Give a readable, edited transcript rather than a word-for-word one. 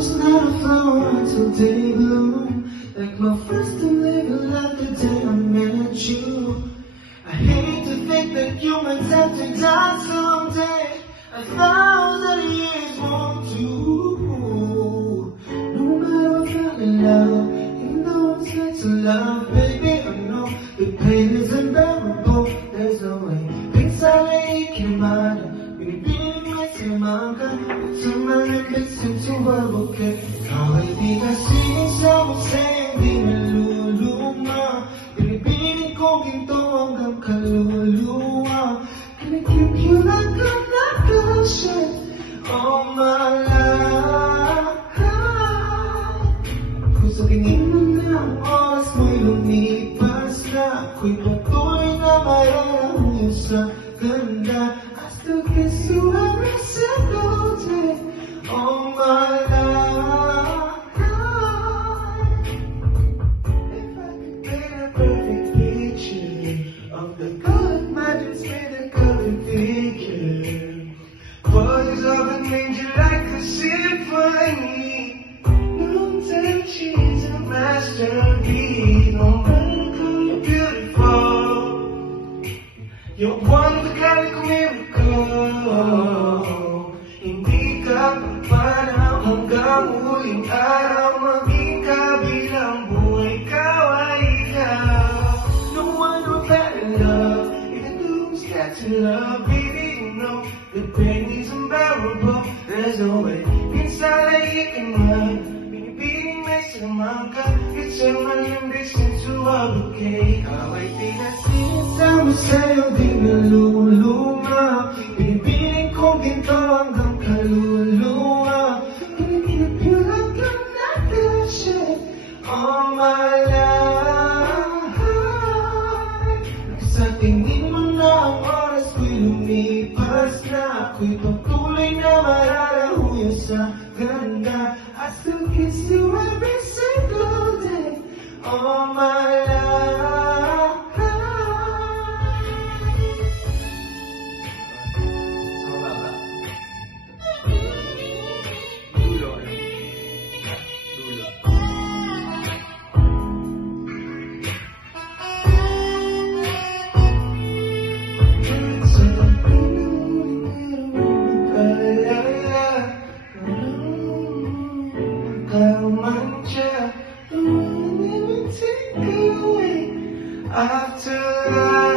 was not a flower until day bloom. Like my first time living life the day I met you. I hate to think that you might have to die someday. 1,000 years won't do. No matter what kind of love, you know it's like to love, baby. I know the pain is unbearable. There's no way. Pinsan-ay ikimada. Binibining may simangka. Sama na listen to a bouquet. Ikaw ay di nasingin sa musay, di naluluma. Binibining ko ginto hanggang kaluluwa. Can I keep you like I'm not gonna shit all my life? Kung sa tingin mo na ang oras mo'y lumipas na, ako'y patuloy na mararami sa ganda. I still kiss you every single day all my life. If I could paint a perfect picture of the good my dreams made a perfect figure. Voice of an angel like a symphony. No touch is a masterpiece. No matter how you're beautiful, you're one of a kind of miracle. Hindi ka papanaw hanggang huling araw. Maging kabilang buhay, ikaw ay ikaw. No one will better love. Even though I'm scared to love, baby, you know the pain is unbearable. There's no way. Minsan ay ikanman, binibining may samangka. It's a man listen to a bouquet. Ikaw ay pinasingit sa museo, di naluluma. Binibining ko ginto hanggang kaluluwa. Can I keep you like I'm not gonna shit all my life? Sa tingin mo na ang oras ko'y lumipas na, ako'y patuloy na mararahuya sa ganda. I still kiss you every single day all my life. After life